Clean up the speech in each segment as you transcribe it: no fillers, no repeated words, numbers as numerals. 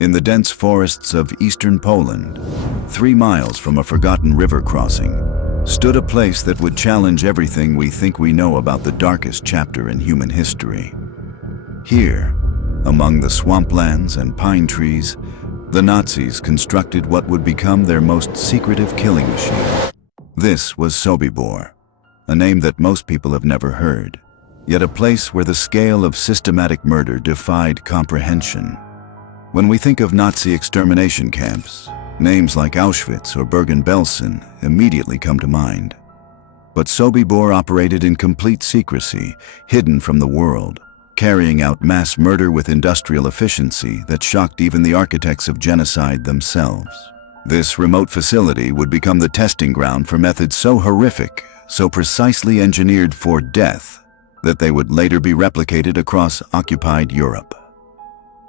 In the dense forests of eastern Poland, 3 miles from a forgotten river crossing, stood a place that would challenge everything we think we know about the darkest chapter in human history. Here, among the swamplands and pine trees, the Nazis constructed what would become their most secretive killing machine. This was Sobibor, a name that most people have never heard, yet a place where the scale of systematic murder defied comprehension. When we think of Nazi extermination camps, names like Auschwitz or Bergen-Belsen immediately come to mind. But Sobibor operated in complete secrecy, hidden from the world, carrying out mass murder with industrial efficiency that shocked even the architects of genocide themselves. This remote facility would become the testing ground for methods so horrific, so precisely engineered for death, that they would later be replicated across occupied Europe.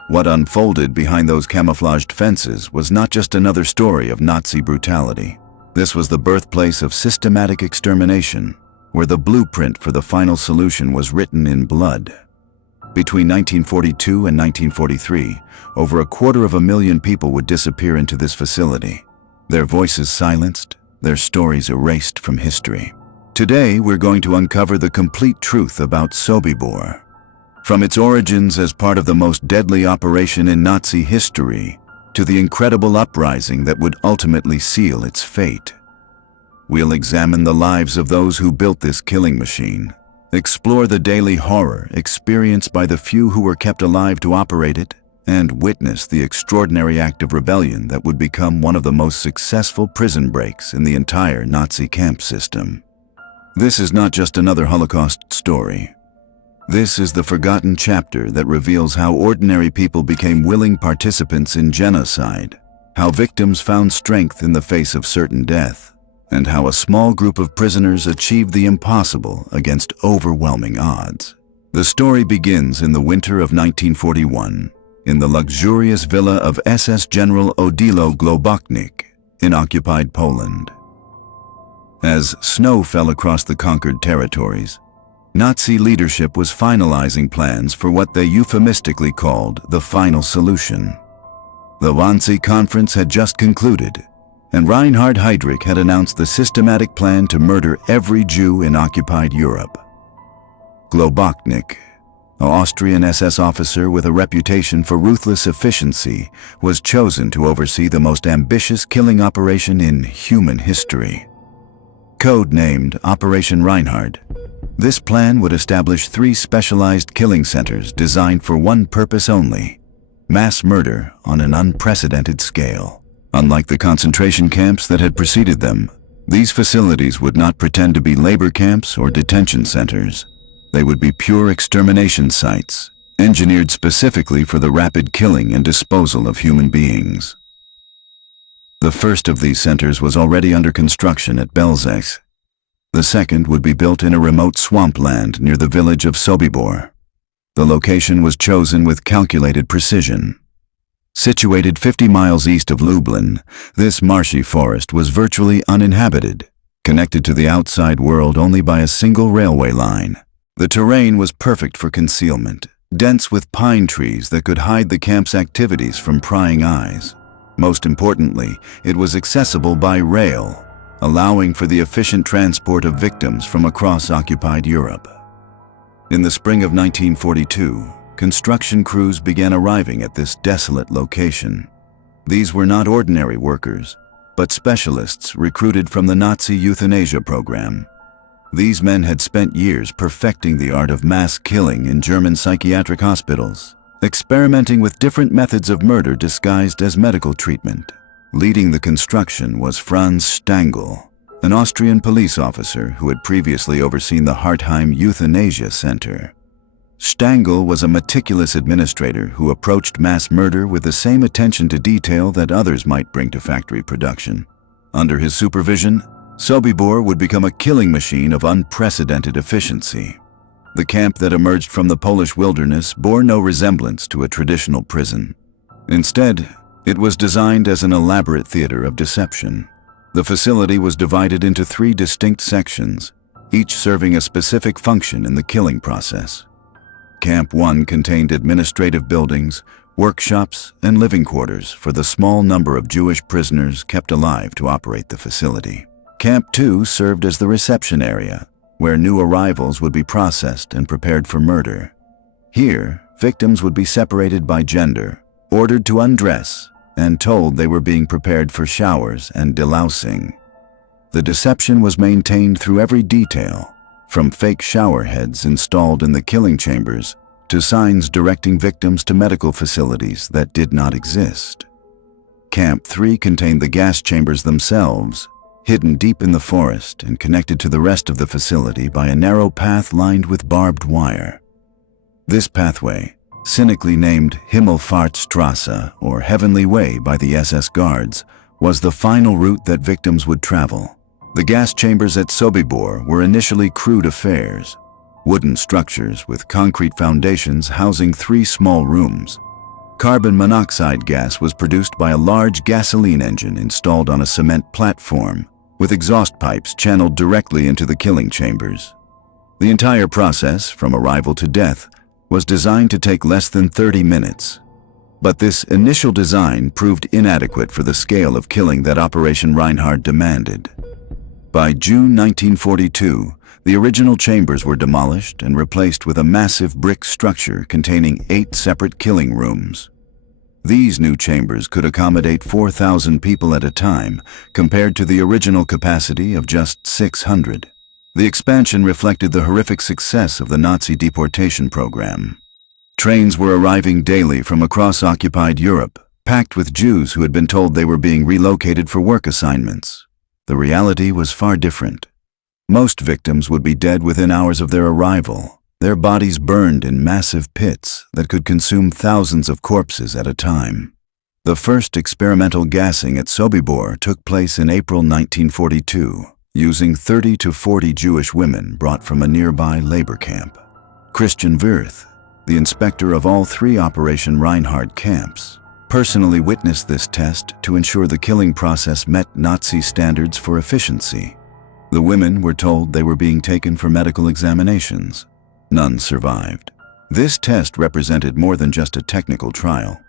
What unfolded behind those camouflaged fences was not just another story of Nazi brutality. This was the birthplace of systematic extermination, where the blueprint for the final solution was written in blood. Between 1942 and 1943, over 250,000 people would disappear into this facility, their voices silenced, their stories erased from history. Today, we're going to uncover the complete truth about Sobibor. From its origins as part of the most deadly operation in Nazi history, to the incredible uprising that would ultimately seal its fate. We'll examine the lives of those who built this killing machine, explore the daily horror experienced by the few who were kept alive to operate it, and witness the extraordinary act of rebellion that would become one of the most successful prison breaks in the entire Nazi camp system. This is not just another Holocaust story. This is the forgotten chapter that reveals how ordinary people became willing participants in genocide, how victims found strength in the face of certain death, and how a small group of prisoners achieved the impossible against overwhelming odds. The story begins in the winter of 1941, in the luxurious villa of SS General Odilo Globoknik in occupied Poland. As snow fell across the conquered territories, Nazi leadership was finalizing plans for what they euphemistically called the final solution. The Wannsee Conference had just concluded, and Reinhard Heydrich had announced the systematic plan to murder every Jew in occupied Europe. Globoknik, an Austrian SS officer with a reputation for ruthless efficiency, was chosen to oversee the most ambitious killing operation in human history. Code-named Operation Reinhard, this plan would establish 3 specialized killing centers designed for one purpose only: mass murder on an unprecedented scale. Unlike the concentration camps that had preceded them, these facilities would not pretend to be labor camps or detention centers. They would be pure extermination sites, engineered specifically for the rapid killing and disposal of human beings. The first of these centers was already under construction at Belzec. The second would be built in a remote swampland near the village of Sobibor. The location was chosen with calculated precision. Situated 50 miles east of Lublin, this marshy forest was virtually uninhabited, connected to the outside world only by a single railway line. The terrain was perfect for concealment, dense with pine trees that could hide the camp's activities from prying eyes. Most importantly, it was accessible by rail, allowing for the efficient transport of victims from across occupied Europe. In the spring of 1942, construction crews began arriving at this desolate location. These were not ordinary workers, but specialists recruited from the Nazi euthanasia program. These men had spent years perfecting the art of mass killing in German psychiatric hospitals, experimenting with different methods of murder disguised as medical treatment. Leading the construction was Franz Stangl, an Austrian police officer who had previously overseen the Hartheim Euthanasia Center. Stangl was a meticulous administrator who approached mass murder with the same attention to detail that others might bring to factory production. Under his supervision, Sobibor would become a killing machine of unprecedented efficiency. The camp that emerged from the Polish wilderness bore no resemblance to a traditional prison. Instead, it was designed as an elaborate theater of deception. The facility was divided into 3 distinct sections, each serving a specific function in the killing process. Camp 1 contained administrative buildings, workshops, and living quarters for the small number of Jewish prisoners kept alive to operate the facility. Camp 2 served as the reception area, where new arrivals would be processed and prepared for murder. Here, victims would be separated by gender, ordered to undress, and told they were being prepared for showers and delousing. The deception was maintained through every detail, from fake shower heads installed in the killing chambers to signs directing victims to medical facilities that did not exist. Camp 3 contained the gas chambers themselves, hidden deep in the forest and connected to the rest of the facility by a narrow path lined with barbed wire. This pathway, cynically named Himmelfahrtstrasse, or Heavenly Way by the SS guards, was the final route that victims would travel. The gas chambers at Sobibor were initially crude affairs, wooden structures with concrete foundations housing 3 small rooms. Carbon monoxide gas was produced by a large gasoline engine installed on a cement platform, with exhaust pipes channeled directly into the killing chambers. The entire process, from arrival to death, was designed to take less than 30 minutes. But this initial design proved inadequate for the scale of killing that Operation Reinhard demanded. By June 1942, the original chambers were demolished and replaced with a massive brick structure containing 8 separate killing rooms. These new chambers could accommodate 4,000 people at a time, compared to the original capacity of just 600. The expansion reflected the horrific success of the Nazi deportation program. Trains were arriving daily from across occupied Europe, packed with Jews who had been told they were being relocated for work assignments. The reality was far different. Most victims would be dead within hours of their arrival, their bodies burned in massive pits that could consume thousands of corpses at a time. The first experimental gassing at Sobibor took place in April 1942, using 30 to 40 Jewish women brought from a nearby labor camp. Christian Wirth, the inspector of all 3 Operation Reinhard camps, personally witnessed this test to ensure the killing process met Nazi standards for efficiency. The women were told they were being taken for medical examinations. None survived. This test represented more than just a technical trial.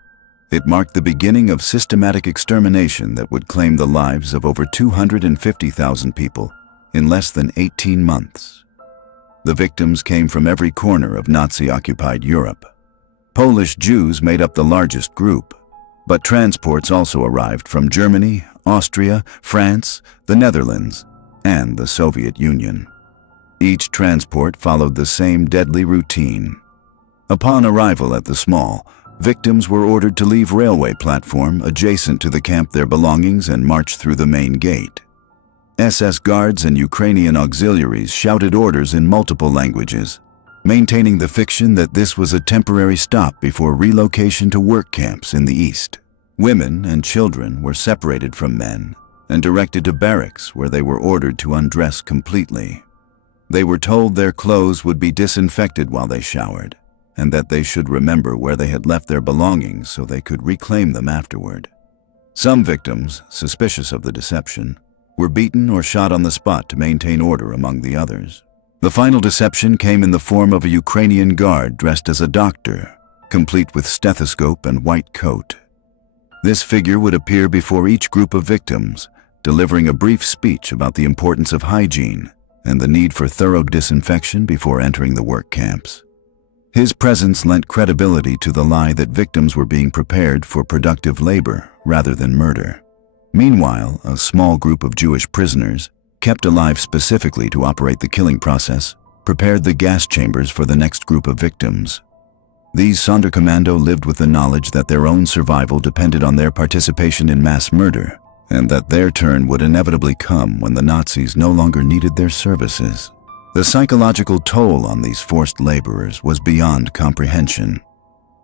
It marked the beginning of systematic extermination that would claim the lives of over 250,000 people in less than 18 months. The victims came from every corner of Nazi-occupied Europe. Polish Jews made up the largest group, but transports also arrived from Germany, Austria, France, the Netherlands, and the Soviet Union. Each transport followed the same deadly routine. Upon arrival at the Small, victims were ordered to leave railway platform adjacent to the camp their belongings and march through the main gate. SS guards and Ukrainian auxiliaries shouted orders in multiple languages, maintaining the fiction that this was a temporary stop before relocation to work camps in the east. Women and children were separated from men and directed to barracks where they were ordered to undress completely. They were told their clothes would be disinfected while they showered, and that they should remember where they had left their belongings so they could reclaim them afterward. Some victims, suspicious of the deception, were beaten or shot on the spot to maintain order among the others. The final deception came in the form of a Ukrainian guard dressed as a doctor, complete with stethoscope and white coat. This figure would appear before each group of victims, delivering a brief speech about the importance of hygiene and the need for thorough disinfection before entering the work camps. His presence lent credibility to the lie that victims were being prepared for productive labor rather than murder. Meanwhile, a small group of Jewish prisoners, kept alive specifically to operate the killing process, prepared the gas chambers for the next group of victims. These Sonderkommando lived with the knowledge that their own survival depended on their participation in mass murder, and that their turn would inevitably come when the Nazis no longer needed their services. The psychological toll on these forced laborers was beyond comprehension.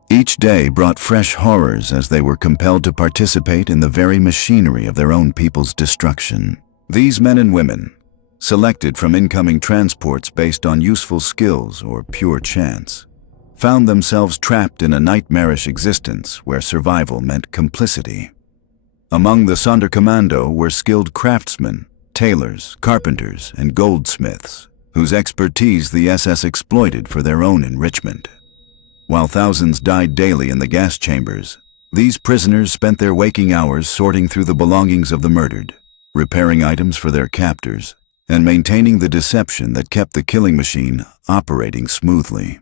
Each day brought fresh horrors as they were compelled to participate in the very machinery of their own people's destruction. These men and women, selected from incoming transports based on useful skills or pure chance, found themselves trapped in a nightmarish existence where survival meant complicity. Among the Sonderkommando were skilled craftsmen, tailors, carpenters, and goldsmiths, whose expertise the SS exploited for their own enrichment. While thousands died daily in the gas chambers, these prisoners spent their waking hours sorting through the belongings of the murdered, repairing items for their captors, and maintaining the deception that kept the killing machine operating smoothly.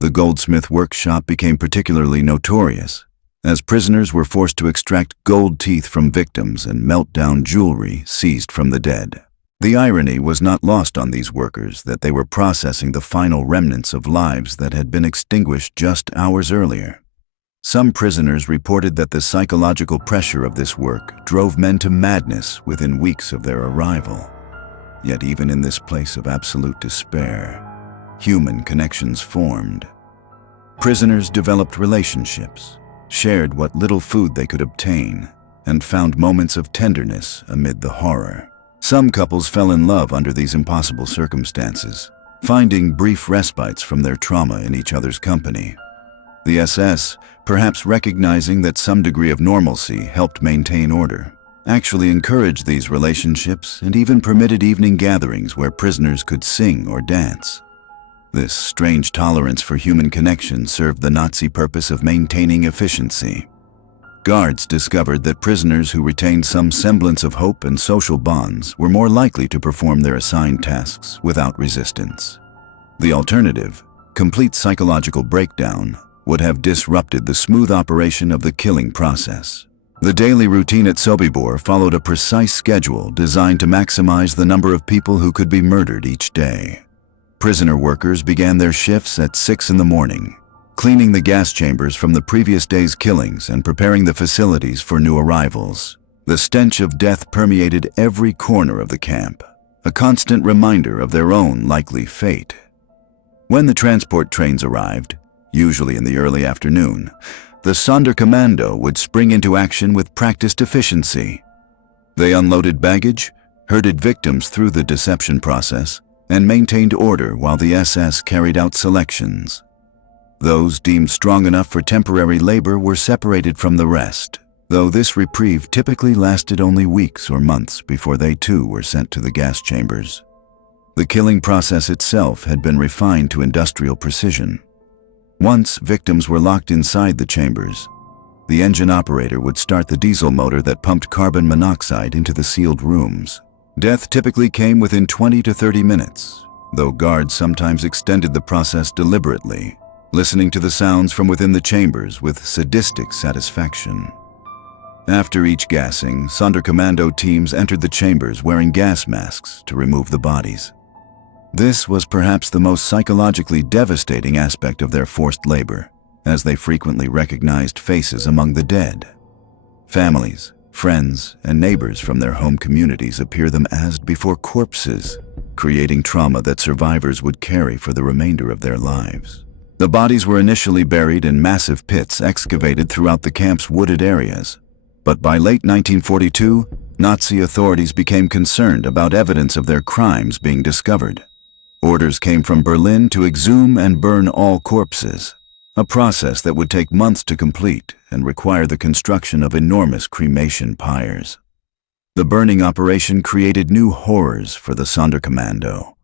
The goldsmith workshop became particularly notorious, as prisoners were forced to extract gold teeth from victims and melt down jewelry seized from the dead. The irony was not lost on these workers that they were processing the final remnants of lives that had been extinguished just hours earlier. Some prisoners reported that the psychological pressure of this work drove men to madness within weeks of their arrival. Yet even in this place of absolute despair, human connections formed. Prisoners developed relationships, shared what little food they could obtain, and found moments of tenderness amid the horror. Some couples fell in love under these impossible circumstances, finding brief respites from their trauma in each other's company. The SS, perhaps recognizing that some degree of normalcy helped maintain order, actually encouraged these relationships and even permitted evening gatherings where prisoners could sing or dance. This strange tolerance for human connection served the Nazi purpose of maintaining efficiency. Guards discovered that prisoners who retained some semblance of hope and social bonds were more likely to perform their assigned tasks without resistance. The alternative, complete psychological breakdown, would have disrupted the smooth operation of the killing process. The daily routine at Sobibor followed a precise schedule designed to maximize the number of people who could be murdered each day. Prisoner workers began their shifts at 6 in the morning, cleaning the gas chambers from the previous day's killings and preparing the facilities for new arrivals. The stench of death permeated every corner of the camp, a constant reminder of their own likely fate. When the transport trains arrived, usually in the early afternoon, the Sonderkommando would spring into action with practiced efficiency. They unloaded baggage, herded victims through the deception process, and maintained order while the SS carried out selections. Those deemed strong enough for temporary labor were separated from the rest, though this reprieve typically lasted only weeks or months before they too were sent to the gas chambers. The killing process itself had been refined to industrial precision. Once victims were locked inside the chambers, the engine operator would start the diesel motor that pumped carbon monoxide into the sealed rooms. Death typically came within 20 to 30 minutes, though guards sometimes extended the process deliberately, listening to the sounds from within the chambers with sadistic satisfaction. After each gassing, Sonderkommando teams entered the chambers wearing gas masks to remove the bodies. This was perhaps the most psychologically devastating aspect of their forced labor, as they frequently recognized faces among the dead. Families, friends, and neighbors from their home communities appear them as before corpses, creating trauma that survivors would carry for the remainder of their lives. The bodies were initially buried in massive pits excavated throughout the camp's wooded areas, but by late 1942, Nazi authorities became concerned about evidence of their crimes being discovered. Orders came from Berlin to exhume and burn all corpses, a process that would take months to complete and require the construction of enormous cremation pyres. The burning operation created new horrors for the Sonderkommando.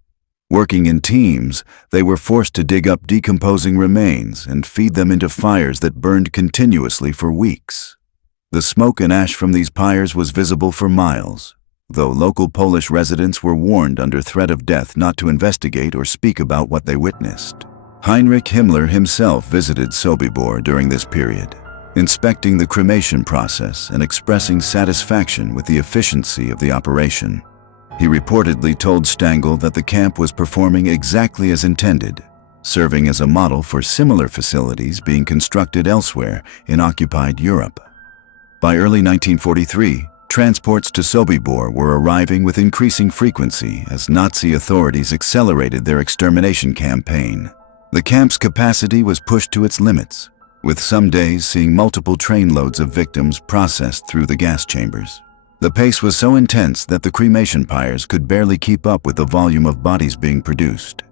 Working in teams, they were forced to dig up decomposing remains and feed them into fires that burned continuously for weeks. The smoke and ash from these pyres was visible for miles, though local Polish residents were warned under threat of death not to investigate or speak about what they witnessed. Heinrich Himmler himself visited Sobibor during this period, inspecting the cremation process and expressing satisfaction with the efficiency of the operation. He reportedly told Stangl that the camp was performing exactly as intended, serving as a model for similar facilities being constructed elsewhere in occupied Europe. By early 1943, transports to Sobibor were arriving with increasing frequency as Nazi authorities accelerated their extermination campaign. The camp's capacity was pushed to its limits, with some days seeing multiple trainloads of victims processed through the gas chambers. The pace was so intense that the cremation pyres could barely keep up with the volume of bodies being produced.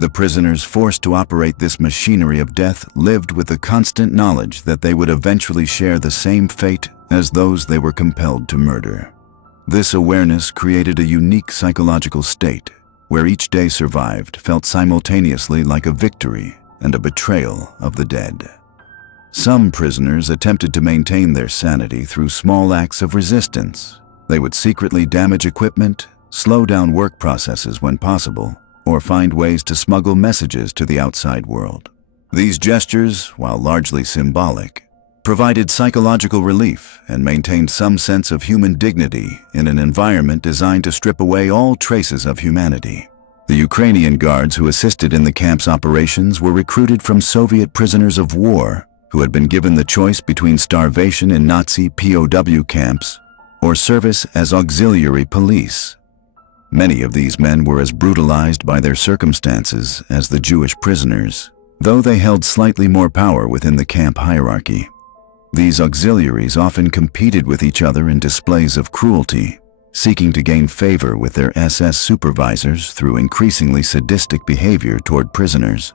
The prisoners forced to operate this machinery of death lived with the constant knowledge that they would eventually share the same fate as those they were compelled to murder. This awareness created a unique psychological state where each day survived felt simultaneously like a victory and a betrayal of the dead. Some prisoners attempted to maintain their sanity through small acts of resistance. They would secretly damage equipment, slow down work processes when possible, or find ways to smuggle messages to the outside world. These gestures, while largely symbolic, provided psychological relief and maintained some sense of human dignity in an environment designed to strip away all traces of humanity. The Ukrainian guards who assisted in the camp's operations were recruited from Soviet prisoners of war who had been given the choice between starvation in Nazi POW camps or service as auxiliary police. Many of these men were as brutalized by their circumstances as the Jewish prisoners, though they held slightly more power within the camp hierarchy. These auxiliaries often competed with each other in displays of cruelty, seeking to gain favor with their SS supervisors through increasingly sadistic behavior toward prisoners.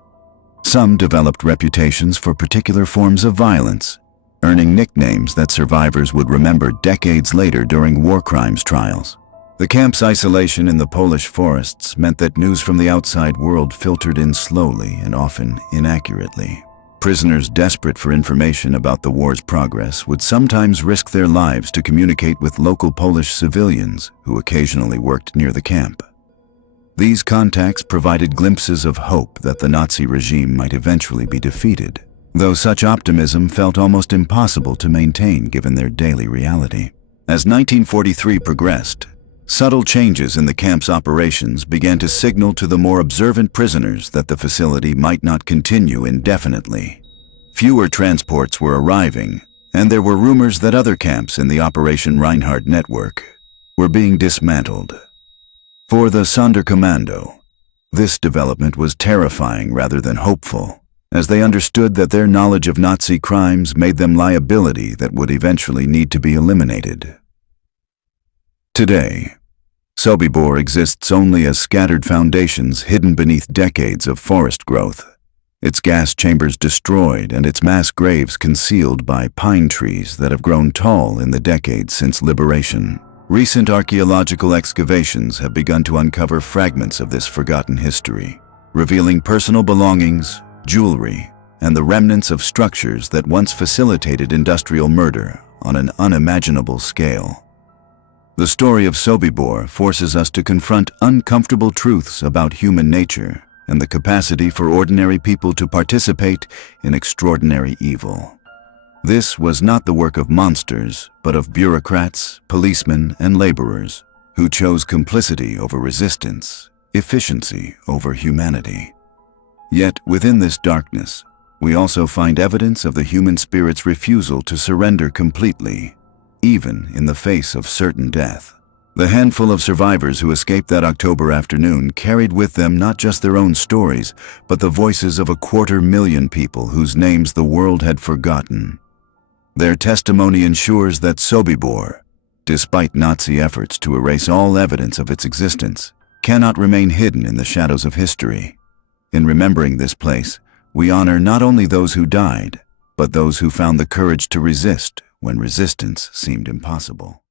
Some developed reputations for particular forms of violence, earning nicknames that survivors would remember decades later during war crimes trials. The camp's isolation in the Polish forests meant that news from the outside world filtered in slowly and often inaccurately. Prisoners desperate for information about the war's progress would sometimes risk their lives to communicate with local Polish civilians who occasionally worked near the camp. These contacts provided glimpses of hope that the Nazi regime might eventually be defeated, though such optimism felt almost impossible to maintain given their daily reality. As 1943 progressed, subtle changes in the camp's operations began to signal to the more observant prisoners that the facility might not continue indefinitely. Fewer transports were arriving, and there were rumors that other camps in the Operation Reinhard network were being dismantled. For the Sonderkommando, this development was terrifying rather than hopeful, as they understood that their knowledge of Nazi crimes made them liability that would eventually need to be eliminated. Today, Sobibor exists only as scattered foundations hidden beneath decades of forest growth, its gas chambers destroyed and its mass graves concealed by pine trees that have grown tall in the decades since liberation. Recent archaeological excavations have begun to uncover fragments of this forgotten history, revealing personal belongings, jewelry, and the remnants of structures that once facilitated industrial murder on an unimaginable scale. The story of Sobibor forces us to confront uncomfortable truths about human nature and the capacity for ordinary people to participate in extraordinary evil. This was not the work of monsters, but of bureaucrats, policemen, and laborers who chose complicity over resistance, efficiency over humanity. Yet, within this darkness, we also find evidence of the human spirit's refusal to surrender completely, even in the face of certain death. The handful of survivors who escaped that October afternoon carried with them not just their own stories, but the voices of 250,000 people whose names the world had forgotten. Their testimony ensures that Sobibor, despite Nazi efforts to erase all evidence of its existence, cannot remain hidden in the shadows of history. In remembering this place, we honor not only those who died, but those who found the courage to resist when resistance seemed impossible.